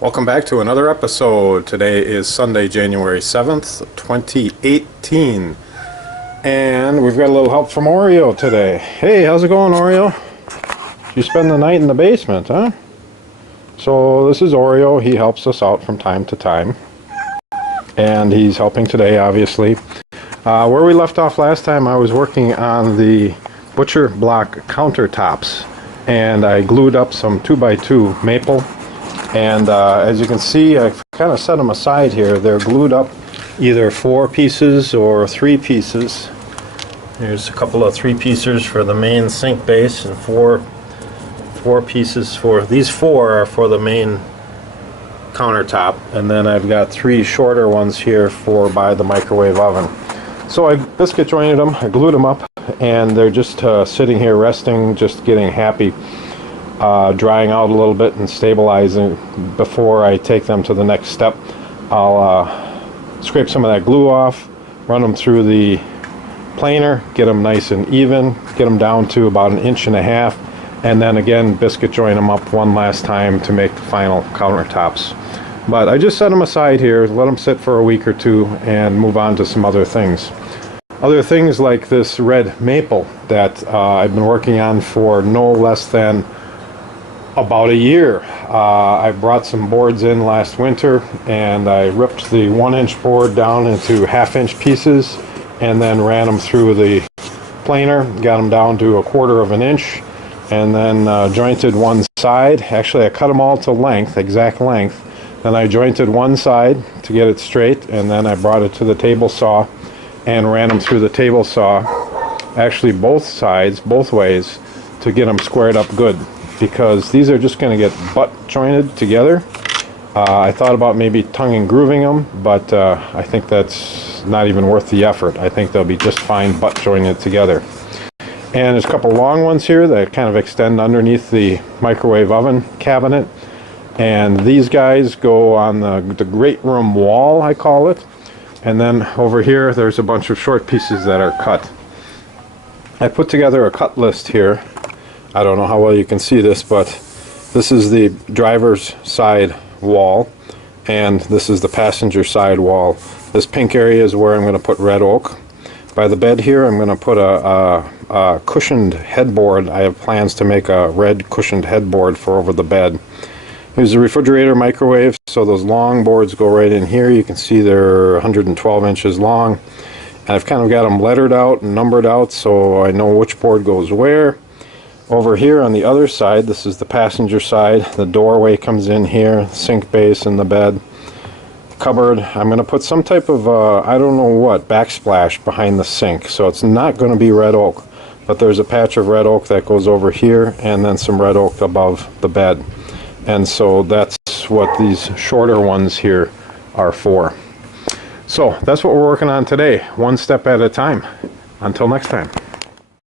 Welcome back to another episode. Today is Sunday, January 7th, 2018. And we've got a little help from Oreo today. Hey, how's it going, Oreo? You spend the night in the basement, huh? So this is Oreo. He helps us out from time to time. And he's helping today, obviously. Where we left off last time, I was working on the butcher block countertops. And I glued up some 2x2 maple. And as you can see, I've kind of set them aside here. They're glued up either 4 pieces or 3 pieces. Here's a couple of 3 pieces for the main sink base and 4 pieces for, these 4 are for the main countertop. And then I've got 3 shorter ones here for by the microwave oven. So I biscuit jointed them, I glued them up, and they're just sitting here resting, just getting happy. Drying out a little bit and stabilizing before I take them to the next step. I'll scrape some of that glue off, run them through the planer, get them nice and even, get them down to about 1.5 inches, and then again biscuit join them up one last time to make the final countertops. But I just set them aside here, let them sit for a week or 2 and move on to some other things. Other things like this red maple that I've been working on for no less than about a year. I brought some boards in last winter and I ripped the 1-inch board down into 1/2-inch pieces and then ran them through the planer, got them down to 1/4 inch, and then jointed one side. Actually, I cut them all to length, exact length. Then I jointed one side to get it straight, and then I brought it to the table saw and ran them through the table saw. Actually, both sides, both ways, to get them squared up good, because these are just going to get butt jointed together. I thought about maybe tongue and grooving them, but I think that's not even worth the effort. I think they'll be just fine butt jointed together. And there's a couple long ones here that kind of extend underneath the microwave oven cabinet. And these guys go on the great room wall, I call it. And then over here, there's a bunch of short pieces that are cut. I put together a cut list here. I don't know how well you can see this, but this is the driver's side wall, and this is the passenger side wall. This pink area is where I'm going to put red oak. By the bed here, I'm going to put a cushioned headboard. I have plans to make a red cushioned headboard for over the bed. Here's the refrigerator microwave, so those long boards go right in here. You can see they're 112 inches long. And I've kind of got them lettered out and numbered out so I know which board goes where. Over here on the other side, this is the passenger side. The doorway comes in here, sink base and the bed. Cupboard, I'm going to put some type of, I don't know what, backsplash behind the sink. So it's not going to be red oak. But there's a patch of red oak that goes over here and then some red oak above the bed. And so that's what these shorter ones here are for. So that's what we're working on today, one step at a time. Until next time.